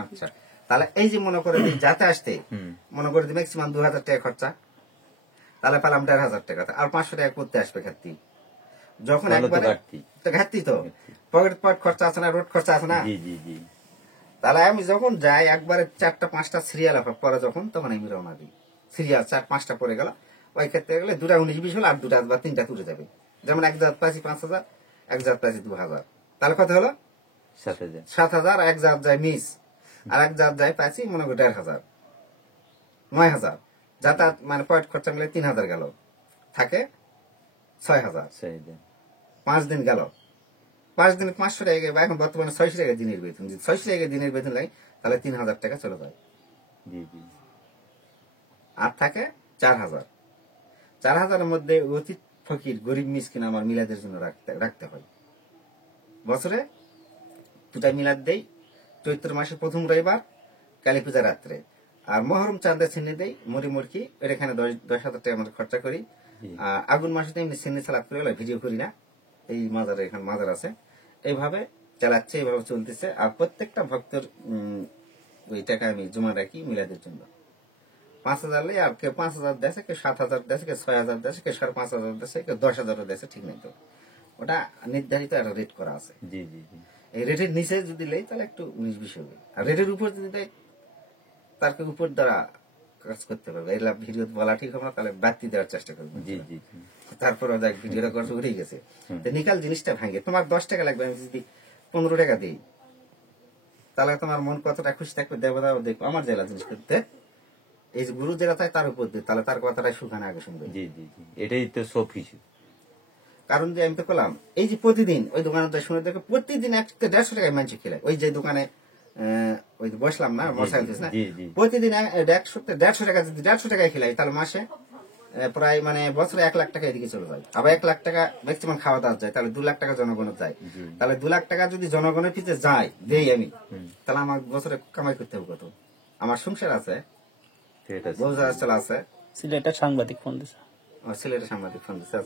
আচ্ছা, তাহলে এই যে মনে করে যাতে আসতে মনে করে ম্যাক্সিমাম 2000 টাকা খরচা, তাহলে পেলাম 1500 টাকা, আর 500 টাকা করতে আসবে ঘাটতি। যখন একবারে ঘাটতি তো পকেট পকেট খরচা আছে না, রোড খরচা আছে না। তাহলে আমি যখন যাই একবারে 4টা-5টা সিরিয়াল পরে যখন, তখন আমি রওনা দিই। সিরিয়াল 4-5টা পরে গেল, ওই ক্ষেত্রে গেলে 2টা 19-20 হলো, আর 2টা বা 3টা তুলে যাবে। যেমন এক জাত পাইছি 5000, এক জাত পাইছি 2000, তাহলে কত হলো 7000। এক জাত যায় মিস, আর এক জাত যায় পাইছি মনে করি 1500, 9000। যাতায়াত মানে পয়েন্ট খরচা মিলে 3000 গেল, থাকে 6000। 5 দিন গেল, 5 দিনে 500 টাকা গেবে। এখন বর্তমানে 600 টাকা দিনের বেতন, যদি 600 টাকা দিনের বেতন লাগে তাহলে 3000 টাকা চলে যায়, আর থাকে 4000। 4000-এর মধ্যে অতি ফকির গরিব মিসকিন আমার মিলাদের জন্য রাখতে হয়। বছরে 2টা মিলাদ দেই, চৈত্র মাসে প্রথম রবিবার, কালী পূজা রাত্রে, আর মহরম চাঁদে ছিন্নি দেই মুড়ি মুরকি, এখানে 10,000 টাকা আমরা খরচা করি। আগুন মাসে এমনি ছিন্নি সালাদ করে ভিডিও করি না, এই মাজারে এখানে মাজার আছে, এইভাবে চালাচ্ছে, এইভাবে চলতেছে। আর প্রত্যেকটা ভক্তর ওই টাকা আমি জমা রাখি মিলাদের জন্য। 5000 লে, আর কেউ 5000 দেশে, কেউ 7000 দেশে, কেউ 6000 দেশে, কেউ 5,500 দেশে, কেউ 10,000 দেশে, ঠিক নেই তো। ওটা নির্ধারিত একটা রেট করা আছে। এই রেটের নিচে যদি লেই তাহলে একটু 19-20 হবে, আর রেটের উপর যদি দেয় তার উপর দ্বারা কাজ করতে পারবে। এই ভিডিও বলা ঠিক হবে না, তাহলে বাড়তি দেওয়ার চেষ্টা করবো। তারপরে দেখ ভিডিওটা খরচ উঠেই গেছে, নিকাল জিনিসটা ভাঙে। তোমার 10 টাকা লাগবে, আমি যদি 15 টাকা দিই, তাহলে তোমার মন কতটা খুশি থাকবে। দেবতা দেখবো আমার জেলা জিনিস করতে, এই যে গুরু যেটা তাই তার উপর দিয়ে, তাহলে তার কথাটাই সুখানে আগে শুনবে। এটাই তো সব কিছু। কারণ যে আমি তো করলাম এই যে প্রতিদিন ওই দোকানে শুনে দেখো, প্রতিদিন 150 টাকায় মানছি খেলে। ওই যে দোকানে ওই বসলাম না, মোটরসাইকেল না, প্রতিদিন 150 টাকা, যদি 150 টাকায় খেলাই, তাহলে মাসে প্রায় মানে বছরে 1 লাখ টাকা এদিকে চলে যায়। আবার 1 লাখ টাকা ম্যাক্সিমাম খাওয়া দাওয়া যায়, তাহলে 2 লাখ টাকা জনগণের যায়। তাহলে 2 লাখ টাকা যদি জনগণের পিছিয়ে যায় দেই আমি, তাহলে আমার বছরে কামাই করতে হবে কত? আমার সংসার আছে, চলা আছে। সিলেটের সাংবাদিক ফোন দিছে, সিলেটের সাংবাদিক ফোন দিচ্ছে,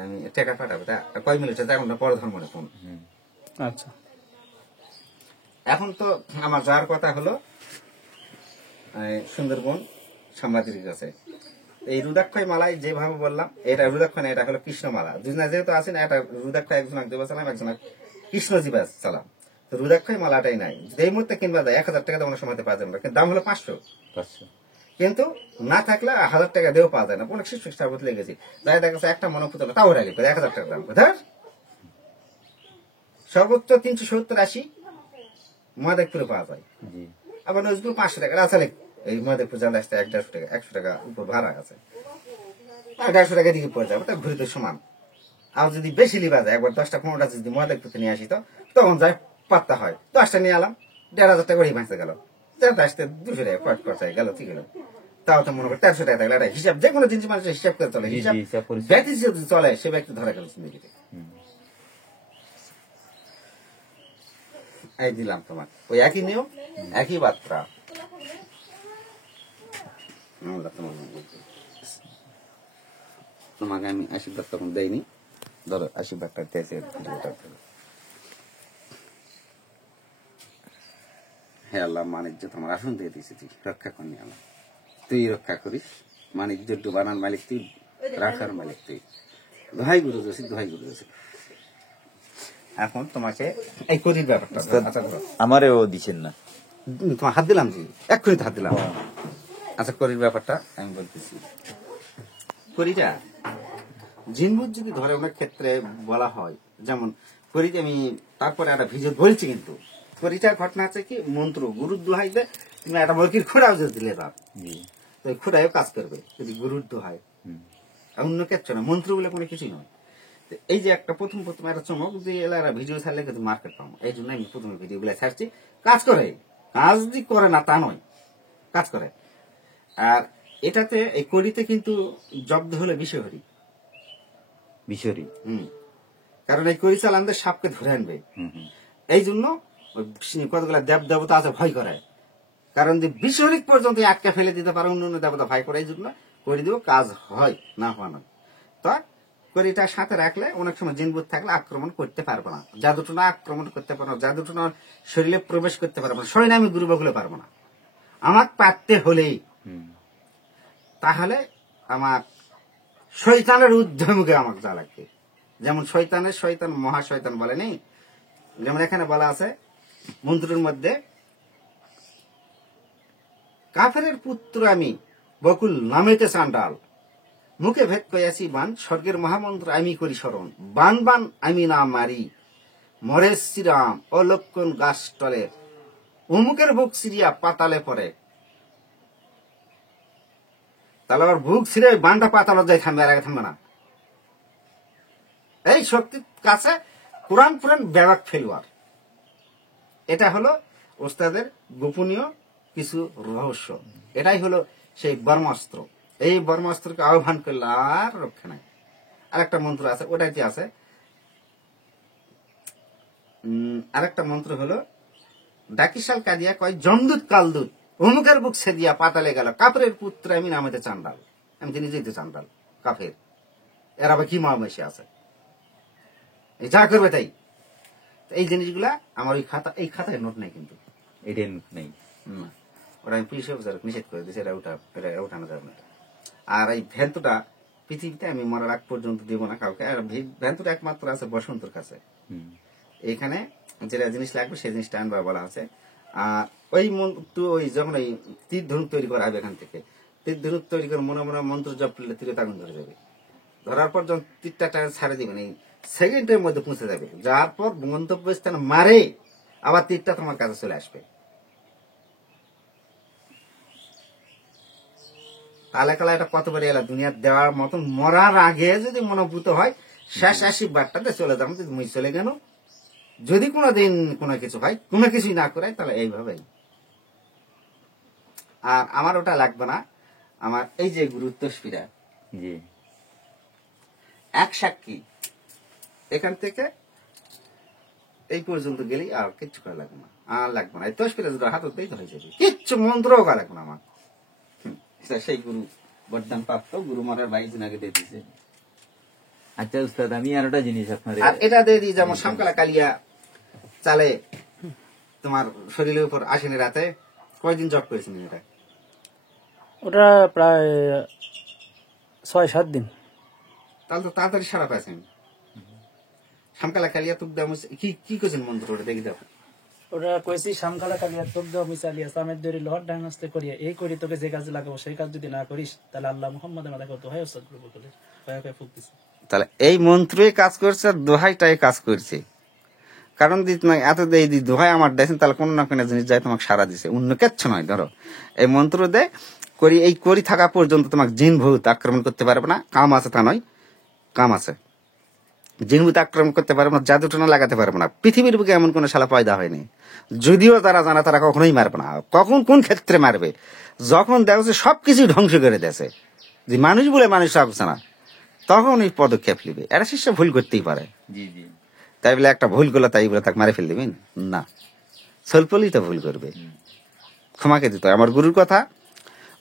আমি টাকা পাঠাবো, কয় মিনিট এখন পরে ধর্ম ফোন। আচ্ছা, এখন তো আমার যাওয়ার কথা হলো সুন্দরবন সাংবাদিকের কাছে। এই রুদাক্ষয় মালাই যেভাবে বললাম, এটা রুদাক্ষয় না, এটা হলো কৃষ্ণমালা। দুজনা যেহেতু আছে না, এটা রুদাক্ষয় একজন দেব সালাম, একজন কৃষ্ণজীবা সালাম। তো রুদাক্ষয় মালাটাই নাই, এই মুহূর্তে কিনবা যায় 1000 টাকা দেওয়ার সময় পাওয়া যাবে না, কিন্তু দাম হলো 500। কিন্তু না থাকলে 1000 টাকা দিয়েও পাওয়া যায় না। অনেক শিশু সাবত লেগেছি, যাই দেখা যাচ্ছে একটা মনোপুত না, তাও রাখি 1000 টাকা দাম। কোথায় সর্বোচ্চ 370-80 মহাদেবপুরে পাওয়া যায়। আবার নজরুল 500 টাকা আসলে এই মহাদেবপুর জানতে আসতে 150 টাকা, 100 টাকা উপর ভাড়া আছে, 150 টাকা দিকে পড়ে যাবে, তা ঘুরিতে সমান। আর যদি বেশি লিবা যায়, একবার 10টা-15টা যদি মহাদেবপুর নিয়ে আসি, তো তখন যায় পাত্তা হয়, 10টা নিয়ে এলাম, 1500 টাকা করে ভাঙতে গেল, যাতে আসতে 200 টাকা পয়েন্ট খরচায় গেল, ঠিক হলো। তাও তো মনে করি 1300 টাকা থাকলে একটা হিসাব, যে কোনো জিনিস মানুষের হিসাব করে চলে, হিসাব ব্যক্তি যদি চলে, সে ব্যক্তি ধরা গেল জিন্দগিতে। এই দিলাম তোমার ওই একই নিয়ম, একই বার্তা। তোমাকে আমি আশীর্বাদ তখন দেয়নি, ধরো আশীর্বাদটা দিয়েছে। হ্যাঁ আল্লাহ, মানিজ্য তোমার আসন দিয়ে দিয়েছি, তুই রক্ষা করনি আল্লাহ, তুই রক্ষা করিস। মানিজ্য ডুবানার মালিক তুই, রাখার মালিক তুই। দোহাই গুরু দোষী, দোহাই গুরু দোষী। এখন তোমাকে এই করির ব্যাপারটা আমারও দিচ্ছেন না, তোমার হাত দিলাম, জি এক্ষুনি হাত দিলাম। আচ্ছা, করির ব্যাপারটা আমি বলতেছি। করিটা জিনবুত যদি ধরে অনেক ক্ষেত্রে বলা হয়, যেমন করি আমি তারপরে একটা ভিডিও বলছি, কিন্তু করিটার ঘটনা আছে কি, মন্ত্র গুরুর দোহাই দেয়, তুমি একটা মুরগির খোড়াও যদি দিলে তার, তো খোড়াইও কাজ করবে যদি গুরুর দোহাই। অন্য ক্ষেত্রে না, মন্ত্র বলে কোনো কিছুই নয়। এই যে একটা প্রথম একটা চমক, যে এলাকা ভিডিও ছাড়লে কিন্তু মার্কেট পাবো, এই জন্য আমি প্রথমে ভিডিও গুলো ছাড়ছি। কাজ করে, কাজ যদি করে না তা নয়, কাজ করে। আর এটাতে এই করিতে কিন্তু জব্দ হলে বিষহরি, কারণ এই করি চালানদের সাপকে ধরে আনবে। এই জন্য কতগুলা দেব দেবতা আছে ভয় করে, কারণ যে বিষহরিক পর্যন্ত আটকে ফেলে দিতে পারে, অন্য অন্য দেবতা ভয় করে। এই জন্য করে দিব, কাজ হয় না হওয়া নয়। তো করিটা সাথে রাখলে অনেক সময় জিনভূত থাকলে আক্রমণ করতে পারবো না, জাদুটনা আক্রমণ করতে পারবো না, জাদুটনা শরীরে প্রবেশ করতে পারবো না, শরীরে আমি গুরু বকুলে পারবো না। আমাকে পারতে হলেই তাহলে আমার শয়তানের ঊর্ধ্বমুখে আমাকে যা লাগবে। যেমন শয়তান মহাশয়তান বলেনি, যেমন এখানে বলা আছে মন্ত্রের মধ্যে, কাফেরের পুত্র আমি বকুল নামেতে চান্ডাল, মুখে ভেদ কয়াছি বান, স্বর্গের মহামন্ত্র আমি করি স্মরণ, বান বান আমি না মারি, মরে শ্রীরাম অলক্ষণ গাছ টলে, অমুকের বুক সিরিয়া পাতালে পড়ে। তাহলে আবার বুক ছিঁড়ে বানটা পাতালো যাই, থামবে, আর আগে থামবে না। এই শক্তির কাছে কোরআন পুরান ব্যাপক ফেলুয়ার। এটা হলো ওস্তাদের গোপনীয় কিছু রহস্য। এটাই হলো সেই ব্রহ্মাস্ত্র। এই ব্রহ্মাস্ত্রকে আহ্বান করলে আর রক্ষা নাই। আরেকটা মন্ত্র আছে, ওটাইতে আছে আরেকটা মন্ত্র হলো, ডাকিশাল কাদিয়া কয় জমদূত কালদূত, অমুকের বুক সেদিয়া পাতালে গেল, কাপড়ের পুত্র আমি নামেতে চান্ডাল। আমি তো নিজেই তো চান্ডাল, কাফের। এর আবার কি মহামেশে আছে, এই যা করবে তাই। এই জিনিসগুলা আমার ওই খাতা, এই খাতায় নোট নেই কিন্তু, এটা নেই না, ওরা আমি পুলিশ অফিসার নিষেধ করে দিয়েছি, এটা উঠানো যাবে না। আর এই ভ্যান্তটা পৃথিবীতে আমি মরার আগ পর্যন্ত দেবো না কাউকে। আর ভ্যান্তটা একমাত্র আছে বসন্তর কাছে। এখানে যেটা জিনিস লাগবে সেই জিনিসটা আনবার বলা আছে। আর ওই ওই যখন ওই তীর ধনুক তৈরি করা হবে, এখান থেকে তীর ধনুক তৈরি করে মনে মনে মন্ত্র জপ করলে তীরে আগুন ধরে যাবে। ধরার পর যখন তীরটা ছাড়ে দিবেন, এই সেকেন্ডের মধ্যে পৌঁছে যাবে, যার পর গন্তব্যস্থান মারে আবার তীরটা তোমার কাছে চলে আসবে। তাহলে কালা এটা কতবার এলা দুনিয়া দেওয়ার মতন, মরার আগে যদি মনোভূত হয় শেষ 80 বারটাতে চলে যাবো, মুই চলে গেল। যদি কোনোদিন কোনো কিছু হয়, কোনো কিছুই না করে, তাহলে এইভাবেই। আর আমার ওটা লাগবে না, আমার এই যে গুরুত্ব স্পিরা এক সাক্ষী এখান থেকে এই পর্যন্ত গেলেই আর কিচ্ছু করা লাগবে না, আর লাগবে না। এই তসপিরা দুটো হাত হতেই তো হয়ে যাবে, কিচ্ছু মন্ত্রও করা লাগবে না আমার। সেই গুরু বরদান প্রাপ্ত গুরু মরার 22 দিন আগে দিয়ে দিয়েছে। আচ্ছা উস্তাদ, আমি আর একটা জিনিস আপনাদের, আর এটা দিয়ে দিই, যেমন শামকালা কালিয়া চালে তোমার শরীরের উপর আসেনি, রাতে কয়দিন জব করেছেন এটা? ওটা প্রায় 6-7 দিন। তাহলে তো তাড়াতাড়ি সারা পাইছেন। শামকালা কালিয়া তুক দাম কি করছেন মন্ত্র, ওটা দেখি দাও। ওটা কইছি শামকালা কালিয়া তোক দাও মিসালিয়া সামেদ দরি লহর ডান হস্তে করিয়া, এই করি তোকে যে কাজে লাগাবো সেই কাজ যদি না করিস তাহলে আল্লাহ মুহাম্মাদের মাথা করতে হয়। ওস্তাদ গুরু বলে কয়া ফুক দিছে। তাহলে এই মন্ত্রই কাজ করছে, আর দোহাইটাই কাজ করছে। কারণ এত এই দোহাই আমার দেখেন, তাহলে কোন না কোনো জিনিস যায় তোমাকে সারা দিছে, অন্য কিচ্ছু নয়। ধরো এই মন্ত্র দে করি, এই করি থাকা পর্যন্ত তোমাকে জিন ভূত আক্রমণ করতে পারবে না। কাম আছে তা নয়, কাম আছে। জিন ভূত আক্রমণ করতে পারবে না, জাদু টোনা লাগাতে পারবে না। পৃথিবীর বুকে এমন কোন শালা পয়দা হয়নি, যদিও তারা জানা তারা কখনোই মারবে না। কখন কোন ক্ষেত্রে মারবে, যখন দেখো সবকিছু ধ্বংস করে দিয়েছে, যে মানুষ বলে মানুষ রাখছে না, তখন এই পদক্ষেপ নিবে। এরা শিষ্য ভুল করতেই পারে, তাই বলে একটা ভুল করলে তাই বলে তাকে মারে ফেল দিবেন না, স্বল্পলেই তো ভুল করবে, ক্ষমাকে দিতে হয়। আমার গুরুর কথা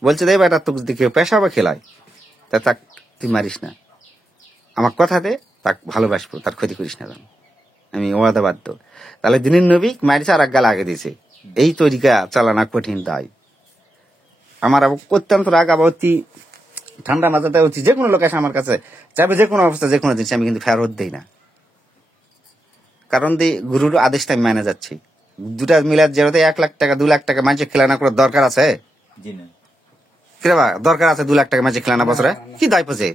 বলছে, দেব এটা তোকে দিকে পেশাবা খেলায়, তা তাক তুই মারিস না, আমার কথা দে, তাকে ভালোবাসবো, তার ক্ষতি করিস না, আমি ওয়াদা বাধ্য। তাহলে দিনের নবী মারিছে আর এক গাল আগে দিয়েছে। এই তরিকা চালানা কঠিন দায়। আমার অত্যন্ত রাগ, আবার অতি ঠান্ডা মাথাতে অতি, যে কোনো লোক আসে আমার কাছে চাইবে যে কোনো অবস্থা যে কোনো জিনিস, আমি কিন্তু ফেরত দিই না। কারণ গুরুর আদেশটা আমি মানে যাচ্ছি। দুটা মিলাদ যেতে 1 লাখ টাকা 2 লাখ টাকা মানুষের খেলানা করার দরকার আছে? দরকার আছে 2 লাখ টাকা মানুষের খেলানা বছরে? কি দায় পচে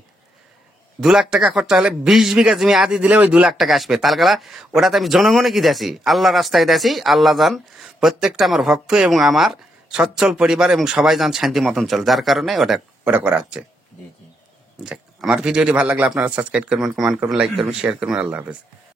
2 লাখ টাকা খরচা হলে 20 বিঘা জমি আদি দিলে ওই 2 লাখ টাকা আসবে। তার কালা ওটাতে আমি জনগণে কি দেছি, আল্লাহ রাস্তায় দেছি। আল্লাহ জান প্রত্যেকটা আমার ভক্ত এবং আমার সচ্ছল পরিবার এবং সবাই জান শান্তি মতন চল, যার কারণে ওটা করা হচ্ছে। আমার ভিডিওটি ভালো লাগলে আপনারা সাবস্ক্রাইব করবেন, কমেন্ট করবেন, লাইক করবেন, শেয়ার করবেন। আল্লাহ হাফেজ।